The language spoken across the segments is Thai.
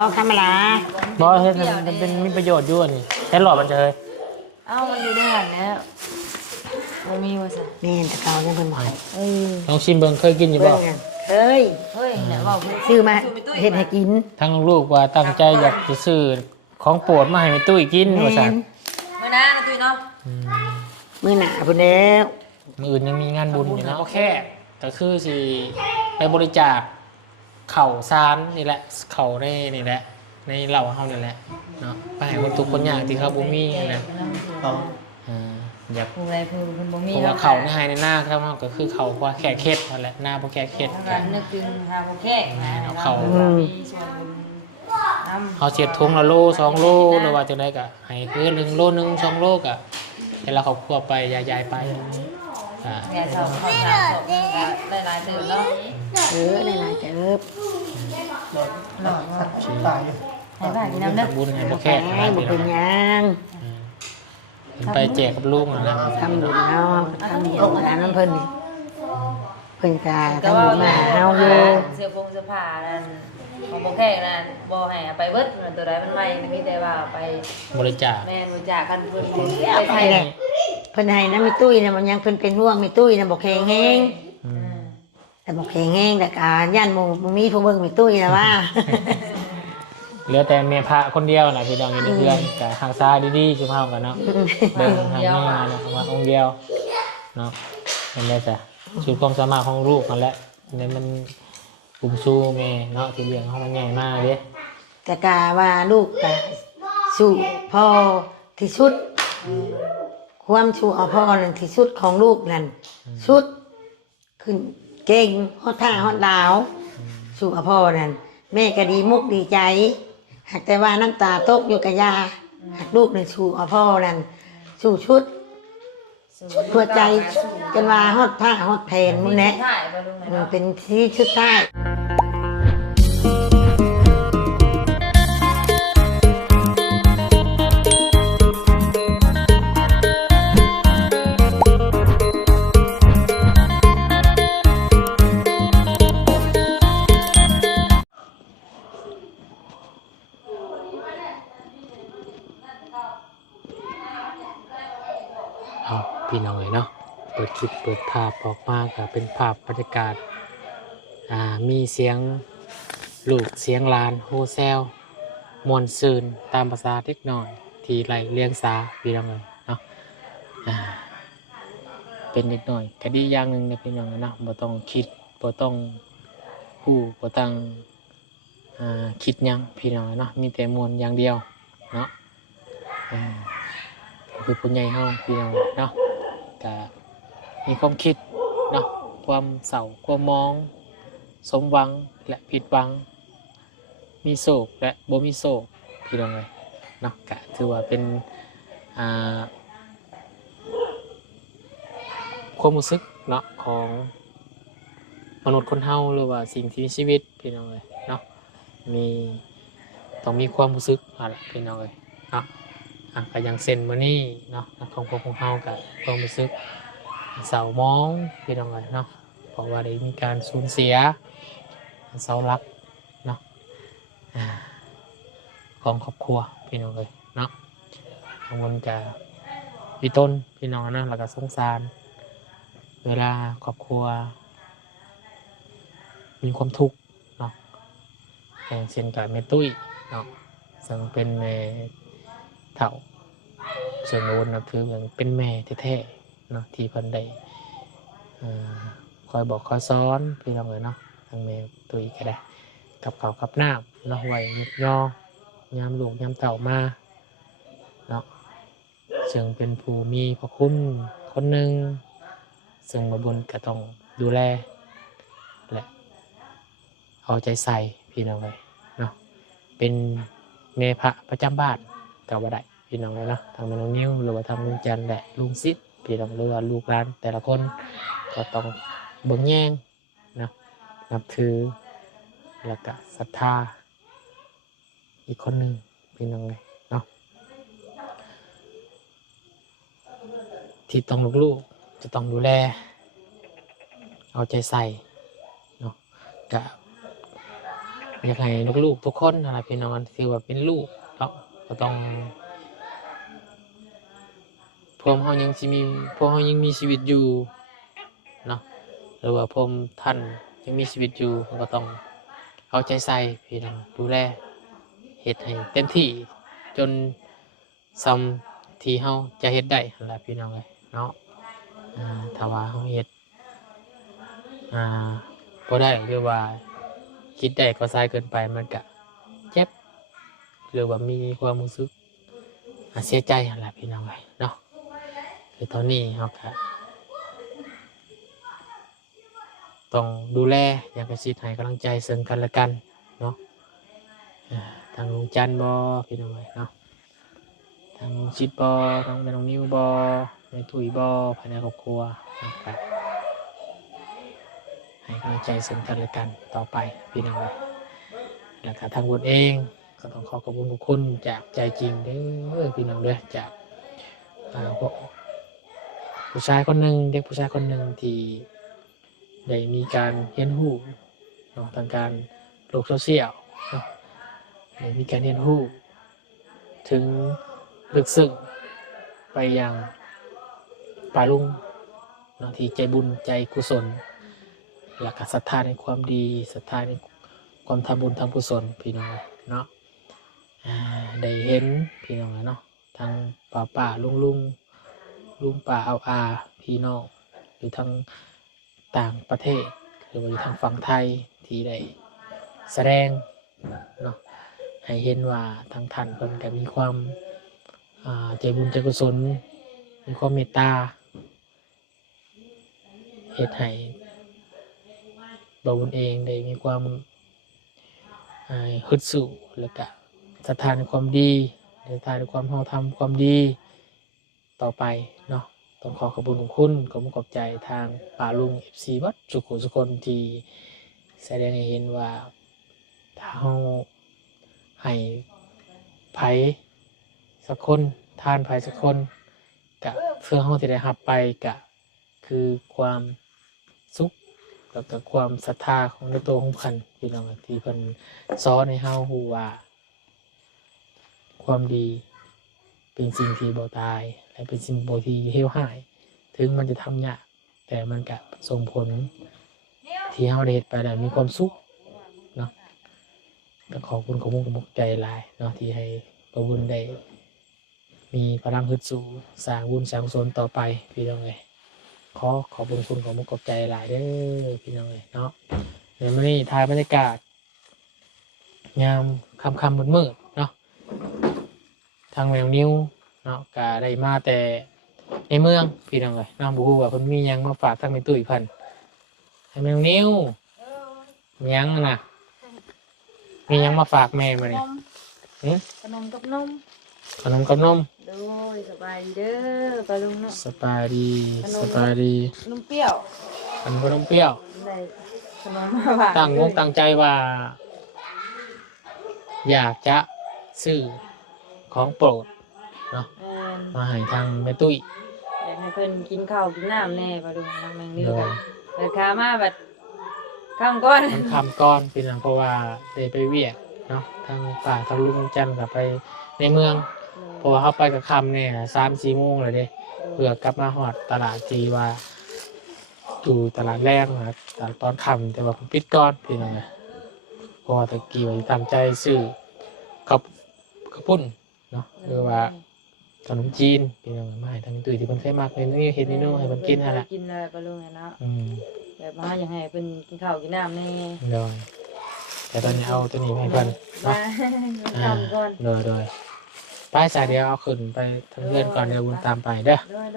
ธรรมดาบ่เฮ็ดมันเป็นมีประโยชน์อยู่อันนี้แค่หลอดมันจะเฮ้ยมันอยู่ในหันแล้วบ่มีว่าซั่นแม่นแต่เก่ายังเพิ่นบ่ลองชิมเบิ่งเคยกินอยู่บ่เคยน่ะเว้าซื้อมาเฮ็ดให้กินทั้งลูกว่าตั้งใจอยากจะซื้อของโปรดมาให้แม่ตุ้ยกินว่าซั่นมื้อหน้านะตุ้ยเนาะมื้อหน้าพุ่นแล้ว มื้ออื่นยังมีงานบุญอยู่เนาะโอเคก็คือสิไปบริจาคข้าวสารนี่แหละข้าวนี่แหละในเหล่าเฮานี่แหละเนาะไปให้คนทุกข์คนยากที่เขาบ่มีนั่นแหละอยากผู้ใดผู้เพิ่นบ่มี เพราะว่าเขาในไฮในหน้าครับก็คือเขาเพราะแค่เข็ดนั่นแหละหน้าเพราะแค่เข็ดการนึกถึงหาผู้แขกนะเขามีส่วนบุญนำเขาเสียทุงละโล2 โลหรือว่าจังได๋ก็ให้คือ1 โล 1 2 โลก็ให้เราครอบครัวไปยายๆไปแก่สอบข้าวสารสอบนึงก็หลายๆเติบเนาะหลายๆเติบหลอดว่าตายให้บ้านกินน้ำเด้อบุญให้บ่แค่ให้บ่เป็นหยังไปแจกกับลุงนั่นแหละทำบุญเนาะทำบุญร้านน้ำเพิ่นนี่เพิ่นก็ทำบุญมาเฮาอยู่เสื้อผ้านั่นของบ่แขกนั่นบ่ให้ไปเบิดตัวใดมันใหม่มีแต่ว่าไปบริจาคแม่นบริจาคกันเพิ่นไปไทยแหละเพิ่นให้นะมีตุ้ยน่ะมันยังเพิ่นเป็นห่วงมีตุ้ยน่ะบ่แข็งแรงแต่บ่แข็งแรงแต่ก็ย่านหมู่มีผู้เบิ่งมีตุ้ยน่ะว่าเหลือแต่แม่พระคนเดียวน่ะพี่น้องอยู่ในเรือนก็รักษาดีๆสุภาพกันเนาะเบิ่งทางนี้นะว่าองค์เดียวเนาะนั่นแหละจ้ะสุดความสามารถของลูกนั่นแหละนี่มันปุ่มสู้แม่เนาะที่เลี้ยงเฮามันใหญ่มากเด้แต่กะว่าลูกก็สู้พ่อที่สุดความชูเอาพ่อนั่นที่สุดของลูกนั่นสุดขึ้นเก่งฮอดท่าฮอดดาวสู้เอาพ่อนั่นแม่ก็ดีมุกดีใจหากแต่ว่าน้ำตาตกอยู่กับยาหากลูกนั่นสู้เอาพ่อนั่นสู้ชุดหัวใจจนว่าฮอดท่าฮอดแผนมื้อแนะเป็นที่ชุดท้ายพี่น้องเนาะเปิดคลิปเปิดภาพออกมาก็เป็นภาพบรรยากาศมีเสียงลูกเสียงลานโฮเซลมวนซืนตามภาษาเล็กน้อยที่ไหลเลี้ยงสาพี่น้องเนาะเป็นเล็กน้อยก็ดีอย่างหนึ่งนะพี่น้องเนาะบ่ต้องคิดบ่ต้องฮู้บ่ต้องคิดยังพี่น้องเนาะมีแต่มวนอย่างเดียวเนาะคือผู้ใหญ่เฮาพี่น้องเนาะก็มีความคิดเนาะความเศร้าความมองสมหวังและผิดหวังมีโศกและบ่มีโศกพี่น้องเลยเนาะก็ถือว่าเป็นความรู้สึกเนาะของมนุษย์คนเฮาหรือว่าสิ่งที่มีชีวิตพี่น้องเลยเนาะต้องมีความรู้สึกอะไรพี่น้องเลยเนาะก็ยังเซ็นมื้อนี้เนาะของพวกของเฮากับความรู้สึกเศร้ามองพี่น้องเนาะเพราะว่าได้มีการสูญเสียเสาหลักเนาะของครอบครัวพี่น้องเลยเนาะทั้งหมดจะวิตนพี่น้องนะแล้วก็สงสารเวลาครอบครัวมีความทุกข์เนาะอย่างเช่นกับแม่ตุ้ยเนาะซึ่งเป็นแม่เฒ่าส่วนโน้นนะคือเหมือนเป็นแม่แท้ๆเนาะที่เพิ่นได้คอยบอกคอยสอนพี่น้องเลยเนาะทางแม่ตุ้ยก็ได้กับเขากับน้ำเนาะไว้ยกย่อยามลูกยามเต่ามาเนาะซึ่งเป็นผู้มีพระคุณคนหนึ่งซึ่งมาบุญก็ต้องดูแลและเอาใจใส่พี่น้องเลยเนาะเป็นเมพระประจำบ้านก็ว่าได้พี่น้องเลยเนาะทางแม่น้องนิ้วหรือว่าทางลุงจันทร์และลุงซิดพี่น้องหรือว่าลูกหลานแต่ละคนก็ต้องเบิ่งแย่งนะนับถือแล้วก็ศรัทธาอีกคนหนึ่งพี่น้องเลยเนาะที่ต้องลูกๆจะต้องดูแลเอาใจใส่เนาะกับ อยากให้ลูกๆทุกคนนะครับพี่น้องถือว่าเป็นลูกเนาะก็ต้องพวกเขายังสิมีพวกเขายังมีชีวิตอยู่เนาะหรือว่าพวกท่านยังมีชีวิตอยู่เขาก็ต้องเอาใจใส่พี่น้องดูแลเฮ็ดให้เต็มที่จนซ้ำที่เขาจะเฮ็ดได้นั่นแหละพี่น้องเลยเนาะถ้าว่าเขาเฮ็ดบ่ได้หรือว่าคิดได้ก็สายเกินไปมันก็เจ็บหรือว่ามีความรู้สึกเสียใจนั่นแหละพี่น้องเลยเนาะคือตอนนี้เขาก็ต้องดูแลอย่างกระชิดให้กำลังใจซึ่งกันและกันเนาะทางลุงจันทร์บอพี่น้องเลยเนาะทางลุงชิดบอทางแม่น้องนิ้วบอแม่ถุยบอภายในครอบครัวนะครับให้กำลังใจซึ่งกันและกันต่อไปพี่น้องเลยแล้วก็ทางบุญเองก็ต้องขอขอบคุณทุกคนจากใจจริงเด้อพี่น้องเด้อจากผู้ชายคนหนึ่งเด็กผู้ชายคนหนึ่งที่ได้มีการเรียนรู้เนาะทางการโลกโซเชียลเนาะได้มีการเรียนรู้ถึงลึกซึ้งไปยังป่าลุงเนาะที่ใจบุญใจกุศลหลักศรัทธาในความดีศรัทธาในความทำบุญทำกุศลพี่น้องเนาะได้เห็นพี่น้องเนาะทางป่าลุงป่าเอาอาพี่น้องหรือทางต่างประเทศหรือว่าอยู่ทางฝั่งไทยที่ได้แสดงเนาะให้เห็นว่าทางท่านเพิ่นก็มีความใจบุญใจกุศลมีความเมตตาเฮ็ดให้บ่าวบุญเองได้มีความฮึดสู้แล้วก็ศรัทธาในความดีศรัทธาในความเราทำความดีต่อไปเนาะต้องขอขอบคุณขอบใจทางป่าลุง FC วัดสุคนที่แสดงให้เห็นว่าถ้าเราให้ไผสักคนทานไผสักคนกะเพื่อเราที่ได้รับไปกะคือความสุขแล้วก็ความศรัทธาของในตัวของเพิ่นพี่น้องที่เพิ่นสอนให้เรารู้ว่าความดีเป็นสิ่งที่บ่ตายและเป็นสิ่งบ่ที่เหี่ยวหายถึงมันจะทำยากแต่มันก็ส่งผลที่เราได้เฮ็ดไปแล้วมีความสุขเนาะก็ขอบคุณขอบใจหลายเนาะที่ให้ประบุญได้มีพลังฮึดสู้สร้างบุญสร้างกุศลต่อไปพี่น้องเอ้ยขอบคุณขอบใจหลายเด้อพี่น้องเอ้ยเนาะเดี๋ยวมื้อนี้ถ่ายบรรยากาศยามค่ำมืดๆเนาะทางแมวนิ้วเนาะก็ได้มาแต่ในเมืองพี่น้องเอ้ยน้องบ่ฮู้ว่าเพิ่นมีหยังมาฝากทางแม่ตุ้ยเพิ่นให้แมวนิ้วมีหยังน่ะมีหยังมาฝากแม่มื้อนี้ขนมกับนม ขนมกับนม โดยสบายดีเด้อปลาลุงเนาะ สบายดี ขนม สบายดี ขนมเปรี้ยว ขนมเปรี้ยว ได้ขนมมาฝาก ตั้งใจว่า อยากจะซื้อของโปรดเนาะมาให้ทางแม่ตุ้ย อยากให้เพิ่นกินข้าวกินน้ำแน่ปลาลุงทางแมงนี่ โด กั ย นเปิดขามาบัดข้ามก้อน มันคำก้อนพี่น้องเพราะว่าได้ไปเวียกเนาะทางป่าทางลุงจันทร์กับไปในเมืองเพราะว่าเขาไปกับคำเนี่ย3-4 โมงเลยเด้เพื่อกลับมาหอดตลาดที่ว่าอยู่ตลาดแรกนะครับตอนค่ำแต่ว่าผมปิดก้อนพี่น้องเลยเพราะว่าตะกี้ว่าทำใจซื้อกับปุ้นเนาะหรือว่าขนมจีนพี่น้องมาให้ทางตุ้ยที่มันเคยมากเลยนี่เห็นเมนูให้มันกินฮะละ กินเลยปลาลุงเนาะ อืม แบบว่าอยากให้เพิ่นกินข้าวกินน้ำแน่ เดี๋ยวแต่ตอนนี้เอาตัวนี้ให้เพิ่น มา เนาะ ข้ามก้อน โดยไปสายเดียวเอาขึ้นไปทางเลื่อนก่อนเดี๋ยวบุญตามไปเด้อ ด้วย ไป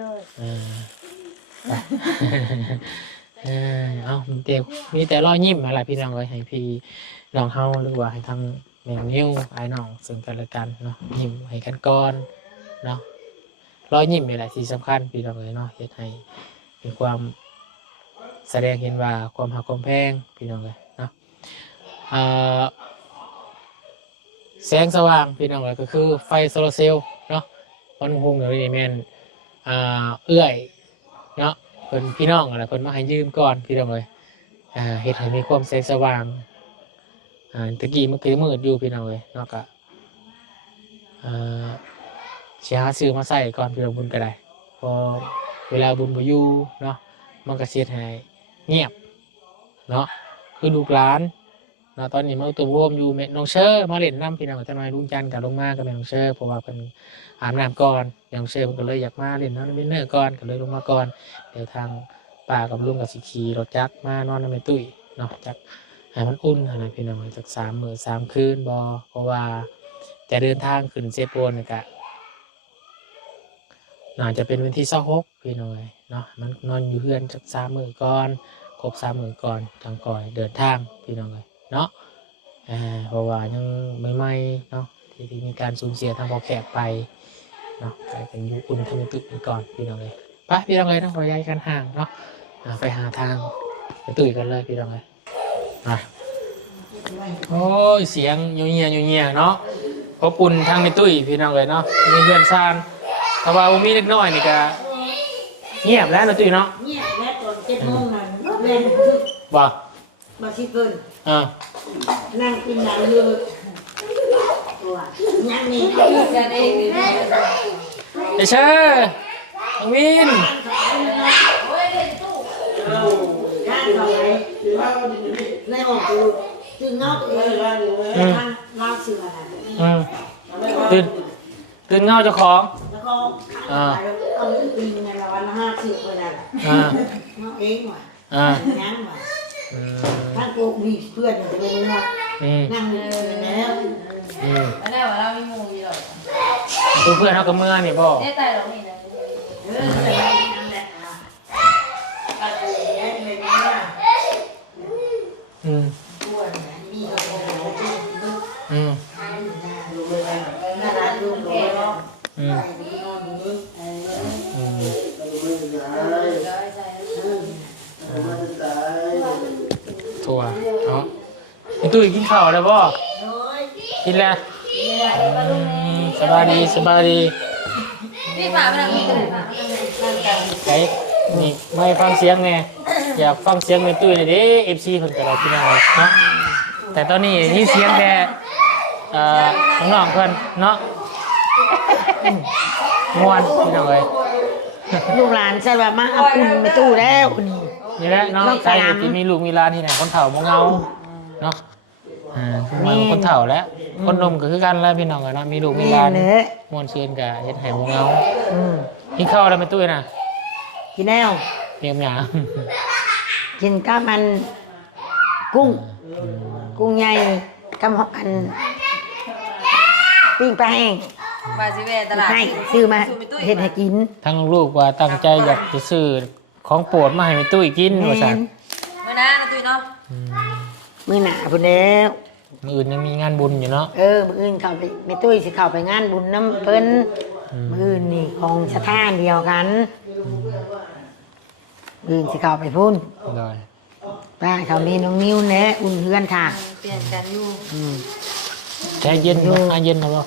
เอามีแต่รอยยิ้มอะไรพี่น้องเลยให้พี่น้องเฮาหรือว่าให้ทางแมงนิ้วไอ้น้องซึ่งกันและกันเนาะยิ้มให้กันก่อนเนาะรอยยิ้มนี่แหละที่สำคัญพี่น้องเลยเนาะเฮ็ดให้มีความแสดงเห็นว่าความหักความแพงพี่น้องเลยเนาะแสงสว่างพี่น้องเลยก็คือไฟโซลาร์เซลล์เนาะวันพุ่งเดี๋ยวนี้แม่นเอื้อยเนาะเพิ่นพี่น้องอะไรเพิ่นมาให้ยืมก่อนพี่น้องเลยเฮ็ดให้มีความแสงสว่าง ตะกี้มันคือมืดอยู่พี่น้องเลยเนาะก็เสียหาซื้อมาใส่ก่อนพี่น้องบุญก็ได้พอเวลาบุญบ่อยู่เนาะมันก็เสียหายเงียบเนาะคือลูกหลานเนาะตอนนี้มาตัวรวมอยู่แม่น้องเชอร์มาเล่นน้ำพี่น้องจะมาลุงจันทร์กับลงมากับแม่น้องเชอร์เพราะว่าเป็นอาบน้ำก่อนน้องเชอร์มันก็เลยอยากมาเล่นน้ำวินเนอร์ก่อนก็เลยลงมาก่อนเดี๋ยวทางป้ากับลุงกับสิขี่รถจักรมานอนในแม่ตุ้ยเนาะจักให้มันอุ่นอะไรพี่น้องจาก3 มื้อ 3 คืนบ่เพราะว่าจะเดินทางขึ้นเซโปนนี่ก็น่าจะเป็นวันที่26พี่น้องเนาะมันนอนอยู่เพื่อนจาก3 มื้อก่อนครบ3 มื้อก่อนทางก่อยเดินทางพี่น้องเลยเนาะเพราะว่ายังใหม่ๆเนาะที่มีการสูญเสียทางพ่อแขกไปเนาะกลายเป็นอยู่อุ่นทางตึกไปก่อนพี่น้องเลยไปพี่น้องเลยต้องขอย้ายกันห่างเนาะไปหาทางไปตุ้ยกันเลยพี่น้องเลยโอ้ยเสียงยูเงียเนาะพอปุ่นทางในตุ้ยพี่น้องเลยเนาะมีเพื่อนซานแต่ว่ามีเล็กน้อยนี่ก็เงียบแล้วนะตุ้ยเนาะเงียบแล้วตอน7 โมงนั่นเล่น บ่สิเพิ่น นั่งกินเหล้าอยู่ตัวยังนี่กันเอง ไอเชอร์วิน ย่างเขาไหนในออกดูจึงเงาตัวเองทางเล่าเสือตื่นเงาเจ้าของแล้วก็เอาปีนในละวัน5 เสือไปได้เงาเองว่ะยังว่ะถ้ากูมีเพื่อนจะไปรู้ว่านั่งแล้วอันนี้ว่าเรามีหมู่อยู่หรอกเพื่อนเขากับเมื่อนี่บ่เนี่ยแต่เรามีนะนั่นแหละก็เลยเลยนะอ้วนมีน่ารักดูโลถั่วเนาะไอ้ตุ้ยกินข้าวแล้วบ่กินแล้วสบายดีนี่ฝากไปทางนี้กันเลยฝากไอ้นี่ไม่ฟังเสียงไงอยากฟังเสียงในตุ้ยหน่อยดิ FC เพิ่นก็ได้พี่น้องเนาะแต่ตอนนี้นี่เสียงแต่น้องๆเพิ่นเนาะม่วนพี่น้องเอ้ยลูกหลานใช่ว่ามาเอาปุ่นไปตู้แล้วนี่แหละเนาะใครที่มีลูกมีหลานที่ไหนคนเฒ่าบ่เงาเนาะมันคนเฒ่าแล้วคนหนุ่มก็คือกันแล้วพี่น้องเนาะมีลูกมีหลานม่วนซื่นก็เฮ็ดให้บ่เงากินข้าวแล้วไปตู้น่ะกินแล้วเตรียมหยังกินกับมันกุ้งใหญ่กับอันปิ้งปลาแห้งว่าสิแม่ตลาดให้ซื้อมาเฮ็ดให้กินทั้งลูกว่าตั้งใจอยากจะซื้อของโปรดมาให้แม่ตุ้ยกินว่าซั่นมื้อหน้านะตุ้ยเนาะมื้อหน้าพุ่นแล้วมื้ออื่นยังมีงานบุญอยู่เนาะมื้ออื่นเข้าไปแม่ตุ้ยสิเข้าไปงานบุญน้ำเพิ่นมื้ออื่นนี่ของสถานเดียวกันมื้ออื่นสิเข้าไปพุ่นได้ป้าเขามีน้องนิ้วแน่อุ่นเฮือนค่ะเปลี่ยนกันอยู่แช่เย็นบ่เย็นนะบ่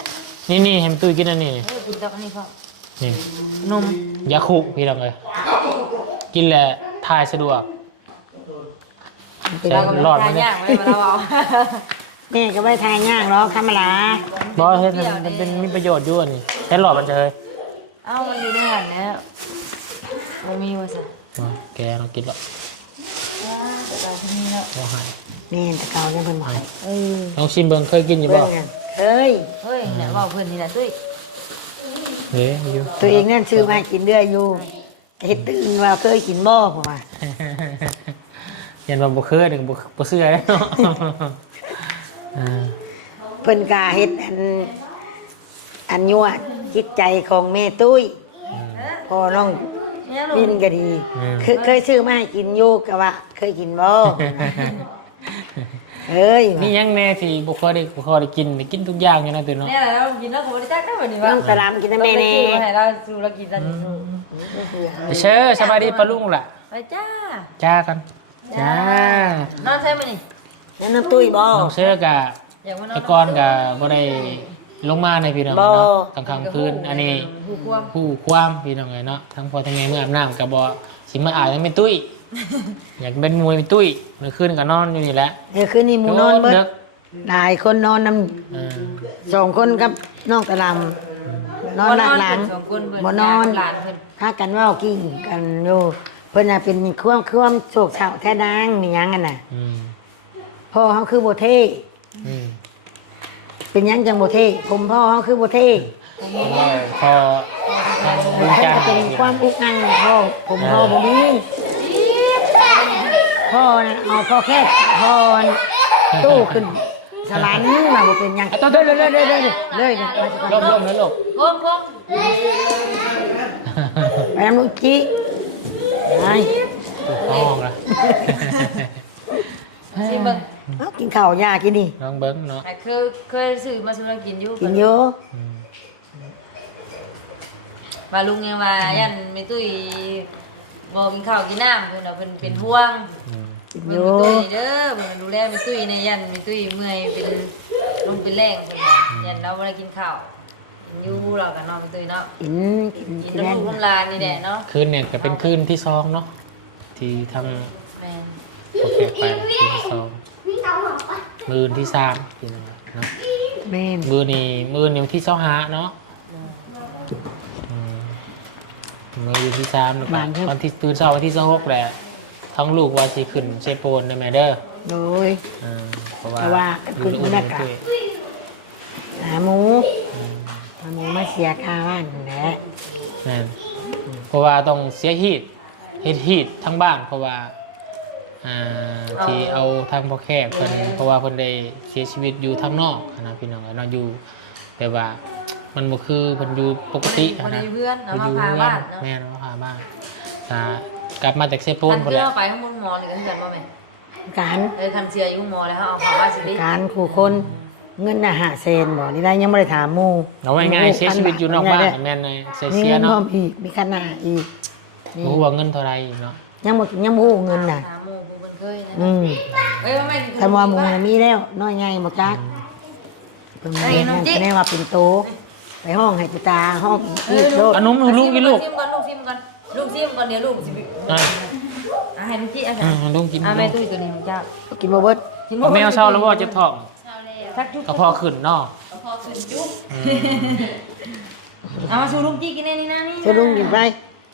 นี่ให้แม่ตุ้ยกินอันนี้กินตอนนี้พ่อนี่นมยาคุพี่น้องเอ้ยกินแหละถ่ายสะดวกหลอดมันเนี่ยแม่ก็ไม่ทายยากหรอกธรรมดาบ่เฮ็ดมันเป็นมีประโยชน์ด้วยนี่แค่หลอดมันจะเฮ้ยมันอยู่ในหันแล้วบ่มีว่าซะแกเรากินหรอกแต่เราที่นี่แล้วบ่หายนี่ตะเกาจังเพิ่นบ่ลองชิมเบิ่งเคยกินอยู่บ่เฮ้ยเนี่ยว่าเพิ่นนี่แหละตุ้ยอยู่ตัวเองนั่นซื้อมากินเรื่อยอยู่เฮ็ดตื่นว่าเคยกินบ่ว่ายันว่าบ่เคยนึงบ่เชื่อเนาะเพิ่นก็เฮ็ดอันยั่วจิตใจของแม่ตุ้ยพอน้องกินก็ดีเคยซื้อมาให้กินอยู่ก็ว่าเคยกินบ่นี่ยังแน่ที่บ่ค่อยได้กินทุกอย่างอยู่นะตื่นเนาะเนี่ยเรากินแล้วก็บ่ได้จักได้บัดนี้ว่าต้องตรามกินแม่แน่ให้เราสู่เรากินแล้วเชิญสบายดีปะลุงล่ะไปจ้ากันจ้นอนใช่มั้ยนี่แล้วน้ำตุ้ยบ่น้องเชิญก็ไอ้ก่อนก็บ่ได้ลงมาในพี่น้องเนาะกลางคืนอันนี้ผู้ความพี่น้องเนาะทั้งพ่อทั้งแม่เมื่ออาบน้ำก็บ่สิมาอาบยังเป็นตุ้ยอยากเป็นมวยเป็นตุ้ยเมื่อคืนก็นอนอยู่นี่แหละคืนนี้หมูนอนเบิด หลายคนนอนน อ่า ำ2 คนกับน้องตะลำนอนหลังหลัง สองคนเพิ่น บ่นอน หลานเพิ่น พากันเว้ากิ้งกันอยู่เพิ่นน่ะเป็นความโศกเศร้าแท้นางมีหยังกันน่ะ อืม พ่อเฮาคือบ่เท่ อืม เป็นหยังจังบ่เท่ผมพ่อเฮาคือบ่เท่ พอลุง เพิ่น จัน ก็ ทร์ เป็นความอุกอังพ่อผมพ่อบ่มีพ่อน่ะเอาพ่อแค่พ่อตู้ขึ้นสลันมาบ่เป็นหยังเลยนะมาสัก ล้ ก่อน มแล้วลูก โค้ง ไปน้ำลูกจิไป ถูกห้องละ สิเบิ่ง เอากินข้าวยากินดิ น้องเบิ้งเนาะ เคยซื้อมาสำหรับกินอยู่ กินเยอะ อืม ว่าลุงยังว่ายันไม่ตุ้ยบ่กินข้าวกินน้ำเพิ่นน่ะเพิ่นเป็นห่วง อืม กิน เบิ่ เย ง อ ไม่ตุ้ ะ ยเด้อเพิ่นดูแลไม่ตุ้ยในยันไม่ตุ้ยเมื่อยเป็นลงเป็นแรงเพิ่นว่ายันเราบ่ได้กินข้าวกินอยู่เราก็นอนไม่ตุ้ยเนาะ กินกิน กิน กิน น้ำลูกน้ำลานนี่แหละเนาะ คืนเนี่ยก็เป็นคืนที่สองเนาะที่ทาง แม่น โอเคไปคืนที่สองมือที่สามพี่น้องเนาะ แม่น มือนี่วันที่เช้าหาเนาะอืมมือที่สามแล้วก็วันที่ตื่นเช้าวันที่26แหละทั้งลูกว่าสิขึ้นเชโปนได้ไหมเด้อ โดย อ่าเพราะว่า แต่ว่าขึ้นบรรยากาศ หาหมูมาเสียค่าบ้านนั่นแหละ นั่นเพราะว่าต้องเสียฮีดเฮ็ดฮีดทั้งบ้านเพราะว่าที่เอาทางพ่อแขกเพิ่นเพราะว่าเพิ่นได้เสียชีวิตอยู่ทางนอกนะพี่น้องเนาะอยู่แบบว่ามันบ่คือเพิ่นอยู่ปกติ คน นะ อยู่เพื่อนเอา เพิ่น มา อยู่ พา เรือน บ้านเนาะ แม่นมาพาบ้านกลับมาจากเซโป คั น น พุ่น เพื่ แห อ ละ ไปข้างบนหมอนี่ก็คือกันบ่แม่ การ คันเสียอยู่หมอแล้วเฮาเอาพาว่าสิดิ การขู่คนเงินน่ะ500,000บ่นี่ได้ยังไม่ได้ถามหมู่ เอาง่ายๆเสียชีวิตอยู่นอกบ้านแม่นเลยเสีย มี เสีย เงินพร้ เนาะ อมอีกมีขนาดอีกนี่ บ่ฮู้ว่าเงินเท่าไหร่เนาะ ยังบ่ฮู้เงินน่ะ หาหมู่ผู้เพิ่นเคยนะ อืม เอ้ยว่าแม่กิน แต่ว่าหมู่น่ะมีแล้วน้อยใหญ่บ่จักเพิ่นมาเรียนนั่นแสดงว่าเป็นโตไปห้องให้กูตาห้องอีกโลด ขนมลูกกินลูก ซิมก่อนลูกซิมก่อนลูกซิมก่อนเดี๋ยวลูกสิ อ่ะ ให้ลูกจิอ่ะ ลูกกิน แม่ตุ้ยตัวนี้ของเจ้า กินบ่เบิด แมวเศร้าแล้วบ่เจ็บท้อง สักจุ๊บ กระเพาะขึ้นเนาะ พอขึ้นจุ๊บเอามาสู่ลูกจิกินนี่นะนี่ จะลุงกินไป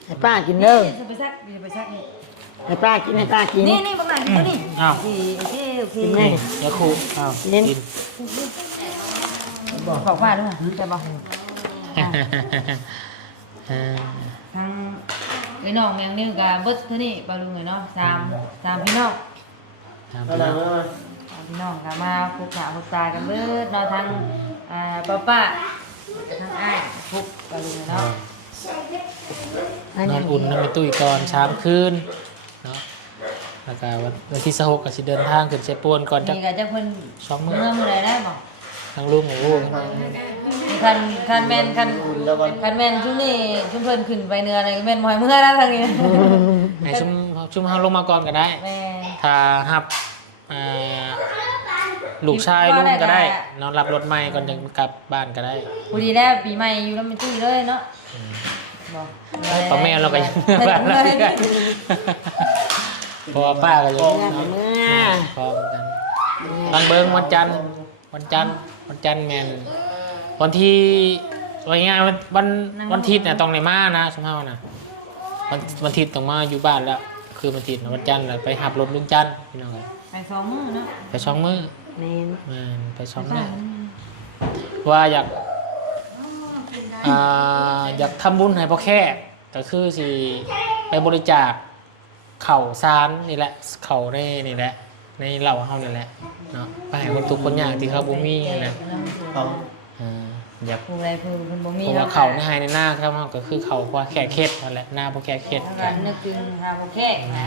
ให้ป้ากินเด้อ จะไปซักไปซักนี่ ให้ป้ากินให้ป้ากิน นี่นี่บักหนักกินตัวนี้ อ้าว โอเคโอเค กินแน่ อย่าคูอ้าว เล่น กิน บอกว่าด้วยจะบอก อ่า ทางไอ้น้องอย่างนึงกับเบิร์ดเท่านี้ปลาลุงเลยเนาะสามพี่น้อง ตามไปเนาะ สามพี่น้องกับมาคุกขาคุกตากันเบิร์ดเนาะทางป้าทางอ้ายคุกปลาลุงเลยเนาะ นอนอุ่นน้ำไปตุ้ยก่อน3 คืนเนาะแล้วก็วันที่26ก็สิเดินทางขึ้นเชโปนก่อนจัก นี่ก็จะเพิ่น 2 เมื่ มื้ อ อ เมื่อไรได้บอก ทั้งลุงโอ้โห คันแมนช่วงนี้ชุมเพิ่นขึ้นไปเนื้ออะไรแมนมอยเมื่อแล้วทางนี้ ให้ชุมเฮาลงมาก่อนก็ได้ แม่ ถ้าหับอ่าลูกชายลุงก็ได้นอนรับรถใหม่ก่อนจะกลับบ้านก็ได้ พอดีแล้วปีใหม่อยู่แล้วไม่ตุ้ยเลยเนาะบอก ป้าแม่เราก็ยังบ้านเราด้วยกันเพราะว่าป้าก็ยังพร้อมกันบางเบิ้งวันจันทร์แมนวันที่วันง่ายๆวันอาทิตย์เนี่ยต้องในมานะสมมตินะวันอาทิตย์ต้องมาอยู่บ้านแล้ว คือวันอาทิตย์วันจันทร์ไปหับรถลุงจันทร์พี่น้องเลย ไปสองมื้อเนาะ ไปช่องมือ แม่น ไปช่องมือว่าอยากอยากทำบุญให้พ่อแค่ก็คือสิไปบริจาคเข่าซานนี่แหละเข่าในนี่แหละในเหล่าเฮานี่แหละเนาะไปให้คนทุกคนยากที่เขาบ่มีนี่แหละอยาก ผู้ใดผู้เพิ่นบ่มี เพราะว่าเขาในหายในหน้าครับก็คือเขาพอแค่เข็ดนั่นแหละหน้าพอแค่เข็ด แล้วก็นึกถึงหาผู้แขกนะ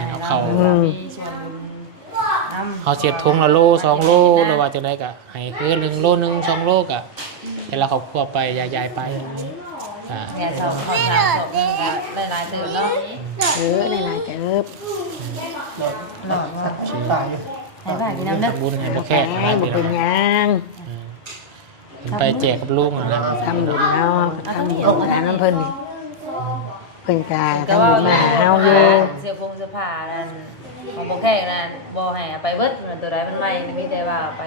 มีส่วนบุญนำ เขาเสียบทุงละโล2 โลหรือว่าจะได้ก็ให้คือ1 โล 1 2 โลก็ให้เราครอบครัวไปยายๆไป เนี่ยสอบข้าวสารสอบนึงก็ได้หลายเติบเนาะ ได้หลายเติบ หลอดว่าให้บ้านกินน้ำเด้อ ทำบุญให้พ่อ แข็ แค่ ง นะ บ่ พี่น้ เป็ อง นหยัง ไปแจกกับลุงนะ ทำบุญเฮาทำบุญร้านน้ำเพิ่นนี่เพิ่นก็ทำบุญมาหาเฮาอยู่ เสื้อผงเสื้อผ้านั่น ของบ่แค่นะบ่ให้เอาไปเบิดตัวใดมันใหม่มีแต่ว่าไป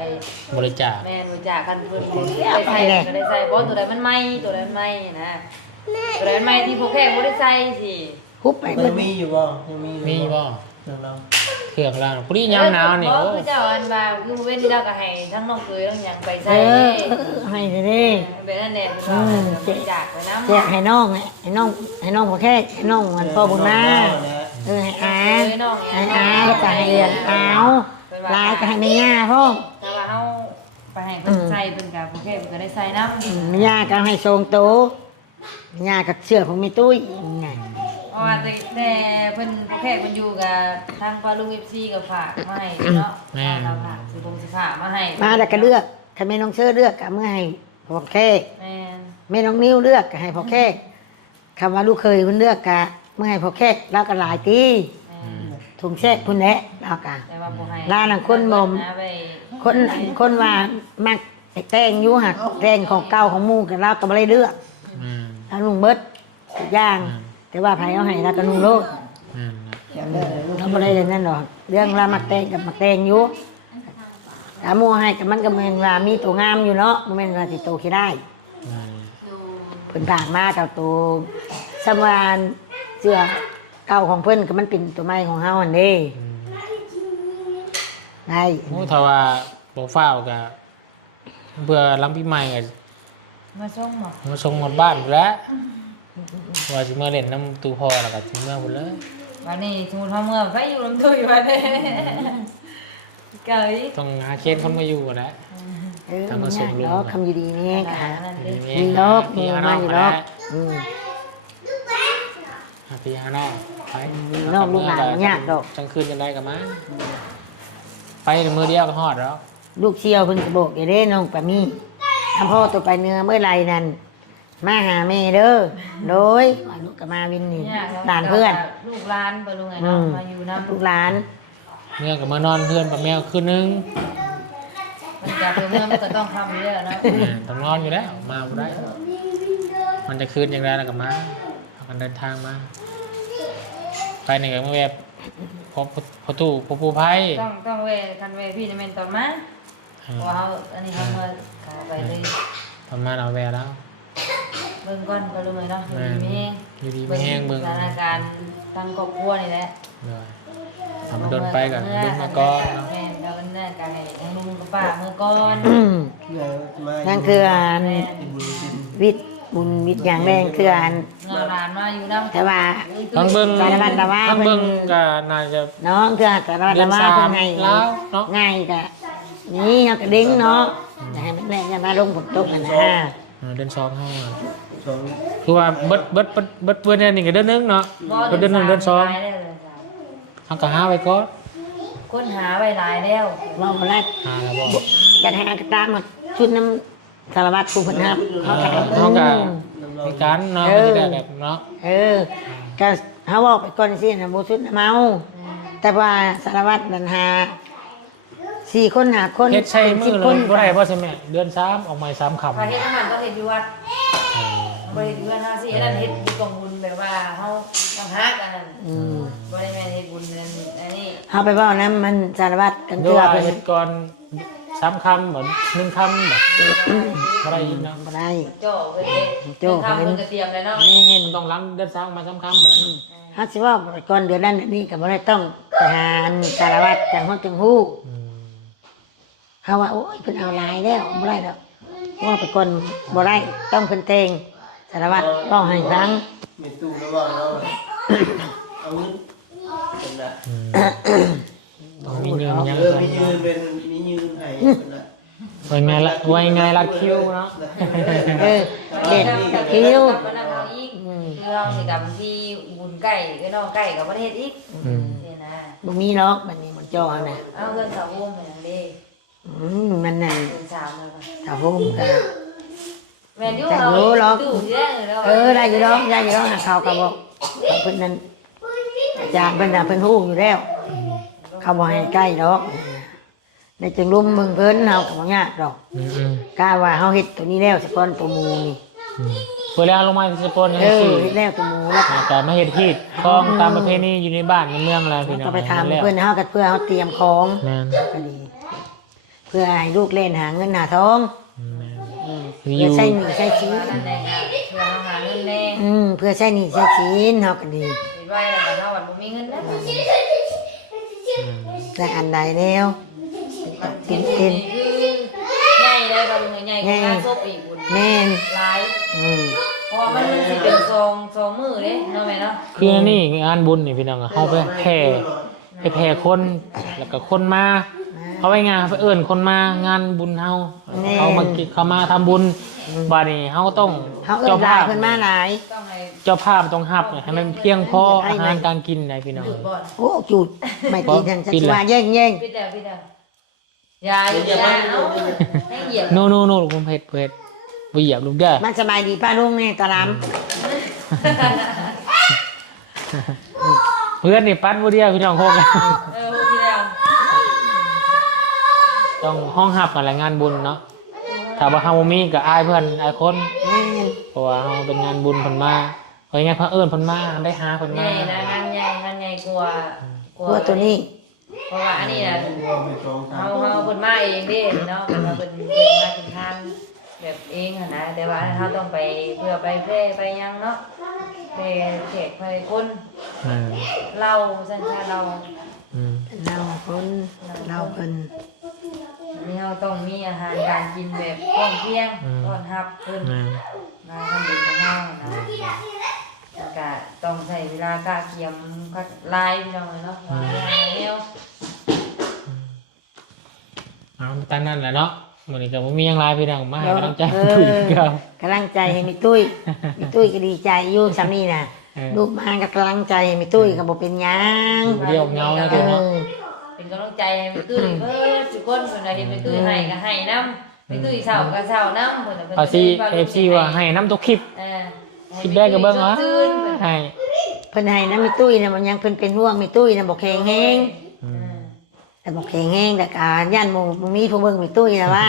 บริจาค แม่นบริจาคคันเพิ่นได้ใส่ก็ได้ใส่บ่ตัวใดมันใหม่ตัวใดมันใหม่นะตัวใดมันใหม่ที่พวกแขกบ่ได้ใส่สิ ฮุบไป มั เบิ น ด มีอยู่บ่ยังมีอยู่ มีบ่ เรื่องเรา เครื่องล่างพอดียามหนาวนี่ บ่ โอ้ คือเจ้าอันว่าคือเว้นที่เราก็ให้ทั้งน้องเคยทั้งหยังไป เอ ใส่ อให้เด้ เป็นนั่นแหละเพิ่นว่าบริจาคไปนำ แจกให้น้องให้น้องพอแค่ให้น้องมันพ่อบุญมาให้อาให้อาแล้วก็ให้เรียนเอาลายก็ให้แม่ย่าพ่อ แต่ว่าเฮาไปให้เพิ่นใส่เพิ่นก็พวกแขกเพิ่นก็ได้ใส่นำ แม่ย่าก็ให้ทรงโตแม่ย่าก็เชื่อของแม่ตุ้ยไง เพราะว่าแต่เพิ่นพวกแขกเพิ่นอยู่กับทางปาลุง FC ก็ฝากมาให้เนาะเราฝากสิฝากมาให้ มาแล้วก็เลือกถ้าแม่น้องเชื่อเลือกก็เมื่อให้พอแค่ แม่น แม่น้องนิ้วเลือกก็ให้พอแค่คำว่าลูกเคยคุณเลือกก็เมื่อให้พอแค่แล้วก็หลายตี แม่น ถุงแช่คุณแหละแล้วก็ แต่ว่าบ่ให้ ลาหนังคนบ่ม นะไป คนว่ามักแต่งอยู่หักแต่งของเก่าของหมู่กันแล้วก็บ่ได้เลือก อืม เอาลุงเบิดทุกอย่าง แต่ว่าไผเอาให้แล้วก็นุ่งโลด อืม อยากได้อะไรลูก เราบ่ได้เรื่องนั้นดอกเรื่องรามักแต่งกับมักแต่งอยู่ถามหมู่ให้กับมันก็แม่นว่ามีตัวงามอยู่เนาะบ่แม่นว่าสิโตขี้ได้ อืม เพิ่นผ่านมากับตัวสำวานเสื้อเก่าของเพิ่นก็มันเป็นตัวใหม่ของเฮาหั่นเด้ได้ โอ้ถ้าว่าบ่ฟ้าวก็เพื่อลำปีใหม่ก็ มาส่งหมอ มาส่งหมดบ้านอยู่แล้วว่าสิมาเล่นน้ำตู้พ่อแล้วก็สิเมื่อพุ่นเลย วันนี้สมมุติว่าเมื่อไปอยู่ลำตุยวันนี้เกย ต้องหาเคนคนมาอยู่แหล้ว ทำมาส่งเนาะคำอยู่ดีนี่ค่ะ นั่นดิ มีนกมีมาอยู่นกอืม พี่ฮานอกไป นอกลูกหลานยากดอก กลางคืนจะได้กับมาไปมือเดียวก็ฮอดแล้ว ลูกเชียวเพิ่นก็บอกอย่าเด้น้องปะมี่ถ้าพ่อตัวไปเนื้อเมื่อไรนั่นมาหาแม่เด้อโดยว่าลูกก็มาวินนี่หลานเพื่อน ลูกหลานไปลุงไงเนาะมาอยู่น้ำ ลูกหลาน เมื่อกับมานอนเพื่อนกับแมวคืนนึง มันจะเพื่อเมื่อมันก็ต้องทำเยอะเนาะ ต้องนอนอยู่แล้วมาบ่ได้ มันจะคืนอย่างไรแล้วกับมาเอากันเดินทางมาไปในกับเมื่อแบบพอตู้พอผู้ภัย ต้องเวคันเวพี่ในเมนตอนมาว้าวอันนี้เขามาเขาไปเลย ทำมาเอาแววแล้ว เบิ่งก่อนก็รู้ไหมเนาะอยู่ดีมี อยู่ดีไม่แห้งเบิ่ง สถานการณ์ตั้งครอบครัวนี่แหละ เลยทำโดนไปกับลุงมาก่อนเนาะ แม่เดี๋ยวมันน่าจะให้ลุงกับป้าเมื่อก่อน อืม เพื่อมา นั่นคืออัน เป็นบุญกิน วิทย์บุญวิทย์อย่างแรงคืออัน เงาหลานมาอยู่น้ำ แต่ว่า ต้องเบิ่ง สารวัตรแต่ว่า ต้องเบิ่งก็น่าจะ น้องคือแต่ว่า เดือน ว่า สาม เพิ่นให้ แล้วเนาะ ง่ายก็นี่เฮาก็ดิ้งเนาะอย่าให้มันแรงอย่ามาลงฝนตกนั่นนะ เดือนสองเข้ามา สอง คือว่าเบิดเพื่อนเนี่ยนี่ก็เดือนนึงเนาะเดือนหนึ่งเดือนสองเอาก็หาไว้ก่อน ค้นหาไว้หลายแล้ว ว่าบ่ได้ หาแล้วบ่ อยากให้อากตามหมดชุดน้ำสารวัตรผู้เพิ่นครับเขาก็ เขาก็มีการเนาะมันจะได้แบบเนาะ ก็เฮาเว้าไปก่อนสินะบ่ชุดเมา แต่ว่าสารวัตรนันหา4คน5คน เฮ็ดใช้มือ 10 เล คน ยบ่ได้บ่ใช่ไหมเดือนสามออกใหม่สามคำ พาเฮ็ดน้ำมันก็เฮ็ดอยู่วัดบ่เฮ็ดอยู่วัด5 4อันนั้นเฮ็ดอยู่กองบุญแบบว่าเฮาต้องฮักอันนั้น อืม บ่ได้แม่นเฮ็ดบุญอันนี้ เฮาไปเว้านํมันสารวัตรกัน หรือ เทื่อ ว่า เพิ่น เฮ็ดก่อนสามคำเหมือนหนึ่งคำแบบบ่ได้อีกเนาะ บ่ได้ โจ้เพิ่นเฮ็ด โจ้ ทำเพิ่นก็เตรียมแล้วเนาะ แม่น ต้องล้างเดือนสามมาสามคำบ่ได้ เฮาสิเว้าไปก่อนเดือนนั้นเดือนนี้ก็บ่ได้ต้องไปหาสารวัตรจังฮ้อนจังฮู้เขาว่าโอ้ยเพิ่นเอาหลายแล้วบ่ได้ดอกว่าไปก่อนบ่ได้ต้องเพิ่นแต่งสารวัตรเว้าให้ฟัง เมตู้แล้วว่าเราเอาเงินเป็นละ ต้องมีเงินยัง มียืนเป็นมียืนให้เป็นละ ไว้ไงละไว้ไงละคิวเนาะ เออเด็ดคิว บ่นำเอาอีกคือเฮาสิกับที่บุญไก่ก็น้องไก่กับประเทศอีกนี่นะ บ่มีหรอกบัดนี้มันจ่อน่ะ เอาเงินสาววงไปอย่างดี มันนั่น เงินสามเลยค่ะ ถ้าโฮมก็ แม่นอยู่เราตู้ที่ได้แล้ว ได้อยู่ดอกหาเขาก็บอกเพิ่นนั่นอาจารย์เพิ่นน่ะเพิ่นฮู้อยู่แล้ว เขาบ่ให้ใกล้ดอกในจึงรุมมึงเพิ่นเฮาก็บ่ยากดอกกล้าว่าเฮาเฮ็ดตัวนี้แล้วสะก่อนตัวหมู่นี่ โท เวลาลงมาสปน เออ สี่ เฮ็ดแล้วตัวหมูแล้ว แต่ไม่เห็ดฮีดคลองตามประเพณีอยู่ในบ้านในเมืองอะไรพี่น้อง ก็ไปถาม แล้ว เพื่อนเฮากันเพื่อเฮาเตรียมของ แม่น ก็ดีเพื่อให้ลูกเล่นหาเงินหาทอง แม่น อืม คืออ เพื่อยู่ ใช้หนี้ใช้ชีน นั่นแหละค่ะเพื่อหาเงินแน่ เพื่อใช้หนี้ใช้ชีนเฮาก็ดี เห็นว่าแล้วก็เฮาบ่มีเงินนะ แต่อันใดแล้วติดเต็ม ใหญ่เลยบ่ลุงใหญ่กว่างานศพอีกบุญ แม่น หลาย อืม เพราะว่ามันสิเป็นซองมื้อเด้เนาะแม่เนาะ คือนี่งานบุญนี่พี่น้องเขาไปแผ่คนแล้วก็คนมาเขาไปงานไปเอิ้นคนมางานบุญเฮาเขามากินเขามาทำบุญบาดนี้เฮาต้อง เฮาเอิ้นหลายเพิ่นมาหลาย ต้องให้ เจ้าภาพต้องรับให้มันเพียงพออาหารการกินนะพี่น้อง จุดบ่อน โอ้จุดไม่ตีทันจะว่าแย่ง พี่แต่ยายาเนาะให้เหยียบ โน่ลูกเผ็ดบ่เหยียบลูกเด้อ มันสบายดีป้าลุงนี่ตาลาม เพื่อนนี่ปัดบ่เดียวพี่น้องโคก พี่แล้ว ต้องห้องหับอะไรงานบุญเนาะถ้าว่าเฮาบ่มีก็อายเพื่อนอายคน แม่น เพราะว่าเฮาเป็นงานบุญเพิ่นมาเพราะงั้นเพิ่นเอิ้นเพิ่นมาได้หาเพิ่น ให มา ญ่นะงานใหญ่กลัว กลัวตัวนี้ เพราะว่าอันนี้น่ะเฮาเพิ่นมาเองเด้เนาะเพิ่นมาเพิ่นมากินทานแบบเองหั่นนะแต่ว่าเฮาต้องไปเพื่อไปแพร่ไปยังเนาะไปแขกไปคน อืม เราสัญชาติเรา อืม เราคนเราเพิ่น นี่เราต้องมีอาหารการกินแบบพร้อมเพรียงต้อนรับเพิ่น อืม มาทำบุญของเรานะแล้วก็ต้องใช้เวลากะเกียมก็ลายพี่น้องเลยเนาะวางแนว เอาตามนั้นแหละเนาะมื้อนี้ก็บ่มีหยังหลายพี่น้องมาให้กำลังใจ เอ คุย อ กัน กำลังใจให้มีตุ้ยมีตุ้ยก็ดีใจอยู่สำนี่น่ะ เออ ลูกมาก็กำลังใจให้มีตุ้ยก็บ่เป็นหยัง เรียวเงาแล้ว เอ เนาะ อ เป็นกำลังใจให้แม่ตุ้ยเพิ่นทุกคนเพิ่นน่ะเห็นแม่ตุ้ยให้ก็ให้นำแม่ตุ้ยเช้าก็เช้านำเพิ่นน่ะเพิ่น ภาษี FC ว่าให้น้ำทุกคลิป คลิปแรกก็เบิ่งเหรอให้ เพิ่นให้นะมีตุ้ยน่ะมันยังเพิ่นเป็นห่วงมีตุ้ยน่ะบ่แข็งแฮง อืม แต่บ่แข็งแฮงแต่ก็ย่านหมู่บ่มีผู้เบิ่งมีตุ้ยน่ะว่า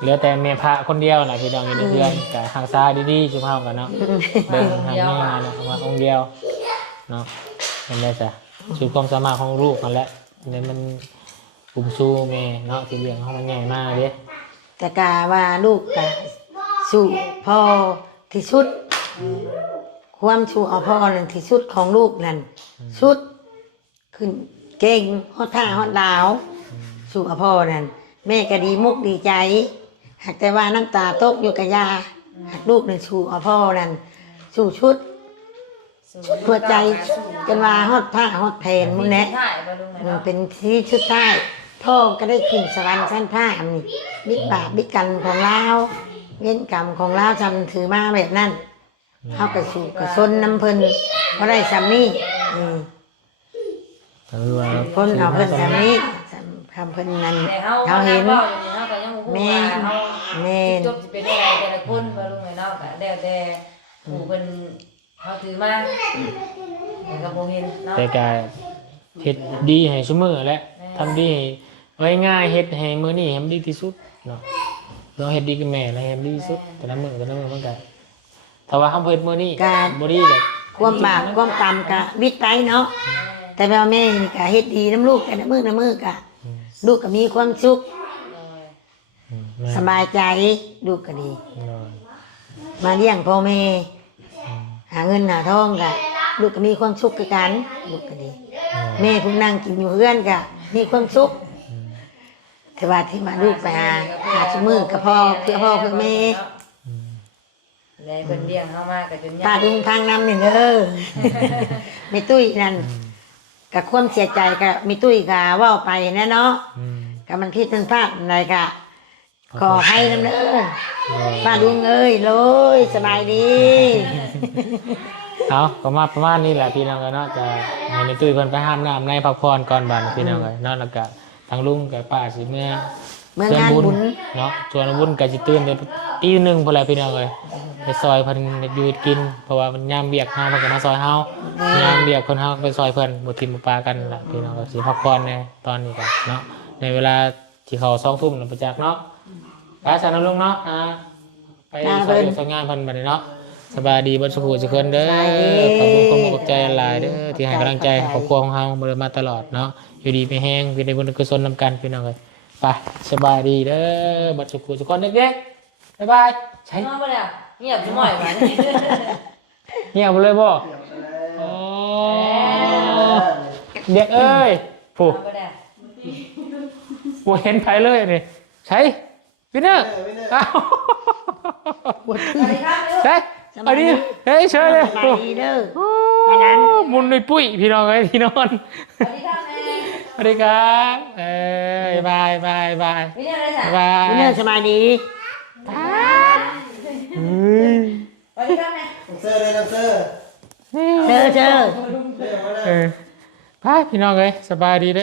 เหลือแต่แม่พระคนเดียวน่ะพี่น้องอยู่ในเรือนก็ทางซ้ายดีๆชุมเฮากันเนาะเบิ่งทางแม่น่ะว่าองค์เดียวเนาะเห็นได้จ้ะสู่ความสามารถของลูกนั่นแหละนี่มันกลุ่มสู้แม่เนาะที่เลี้ยงเฮามันใหญ่มากเด้ แต่กาว่าลูกก็สู้พ่อที่สุด ความชูเอาพ่อนั่นที่สุดของลูกนั่นสุดขึ้นเก่งฮอดท่าฮอดดาวสู้เอาพ่อนั่นแม่ก็ดีมุกดีใจหากแต่ว่าน้ำตาตกอยู่กับยาหากลูกนั่นชูเอาพ่อนั่นสู้ชุดหัวใจจนว่าฮอดท่าฮอดแผนมุ่นแหละ ถ่ายบ่ลุงเนาะ เป็นที่ชุดท้ายพ่อก็ได้ขึ้นสวรรค์ชั้นผ้านี่บิ๊กบาปบิ๊กกันของเราเว้นกรรมของเราจำถือมาแบบนั้นเขากระสูกระซนน้ำเพิ่นเพราะได้สำนี่ ว่า เพิ่นเอาเพิ่นสำนี่คำเพิ่นนั้น แต่เฮา เขาเห็น เว้าอยู่นี่เฮาก็ยังบ่ฮู้ว่าเฮา แม่น จบสิเป็นอะไรแต่ละคนบ่ลุงเนาะก็แล้วแต่ผู้เพิ่นเฮาถือมาแต่ก็บ่เห็นเนาะ แต่ก็เฮ็ดดีให้ซุมื้อแหละทำดีไว้ง่ายเฮ็ดให้มื้อนี้ให้มันดีที่สุดเนาะเราเฮ็ดดีกับแม่แล้วให้มันดีที่สุดแต่ละมื้อมันก็ถ้าว่าเฮาเฮ็ดมื้อนี้บ่ดีก็ ความบาปความกรรมกะวิตไปเนาะแต่ว่าแม่นี่กะเฮ็ดดีน้ำลูกแต่ละมือกะลูกก็มีความสุข แม่ สบายใจลูกก็ดี นอน มาเลี้ยงพ่อแม่หาเงินหาทองกะลูกก็มีความสุขคือกันลูกก็ดี แม่ผู้นั่งกินอยู่เพื่อนกะมีความสุขแต่ว่าที่มาลูกไปหาชุมือกับพ่อเพื่อพ่อเพื่อแม่ เลยเพิ่นเลี้ยงเฮามาก็จน ป้าดุงทางน้ำนี่เด้อไม่ตุ้ยนั่นกับความเสียใจกับไม่ตุ้ยกะว่าไปนะเนาะ อืม กับมันผิดมันพลาดอะไรกะขอให้น้ำเด้อป้าดุงเอ้ยโลยสบายดี เอาก็มาประมาณนี้แหละพี่น้องเนาะจะให้ในตุ้ยเพิ่นไปห้ามน้ำในพักผ่อนก่อนบัดพี่น้องเนาะแล้วก็ทางลุงกับป้าสิเมื่อ เมื่องานบุญ เนาะชวนบุญก็สิตื่นในตีหนึงพุ่นแหละพี่น้องเอ้ยไปซอยเพิ่นอยู่กินเพราะว่ามันยามเบียกเฮามันก็มาซอยเฮายามเบียกเพิ่นเฮาก็ไปซอยเพิ่นบ่ทิมบ่ปากันล่ะพี่น้องก็สิพักผ่อนในตอนนี้ก็เนาะในเวลาที่เขา2 ทุ่มน่ะประจักษ์เนาะไปซะนะลุงเนาะไป ไปสอนสอนงานเพิ่นบัดนี้เนาะสบายดีบ่สุขสุขคนเด้อขอบคุณขอบใจหลายเด้อที่ให้กำลังใจครอบครัวของเฮามาตลอดเนาะอยู่ดีไม่แห้งอยู่ในบุญกุศลนำกันพี่น้องเอ้ยไปสบายดีเด้อบ่สุขสุขคนเด็กๆบ๊ายบายใช้ นอนบ่แล้วเงียบจังหน่อยว่านี่ เงียบเลยบ่โอ้เด็กเอ้ยผู้ นอนบ่แล้ว บ่เห็นไผเลยนี่ใช้วินเนอร์อ้าว สวัสดีครับลูก ใช่อันนี้เฮ้ยเชิญเลย สบายดีเด้อ ไปนั้น มุนในปุ้ยพี่น้องเอ้ยพี่นอน สวัสดีครับแม่ สวัสดีครับบายบายบาย มีอะไรสั่ง บาย พี่เนอร์สบายดี สวัสดีครับแม่ น้องเซอร์เลยน้องเซอร์ เจอ เซอร์มาแล้ว ไปพี่น้องเอ้ยสบายดีเด้อ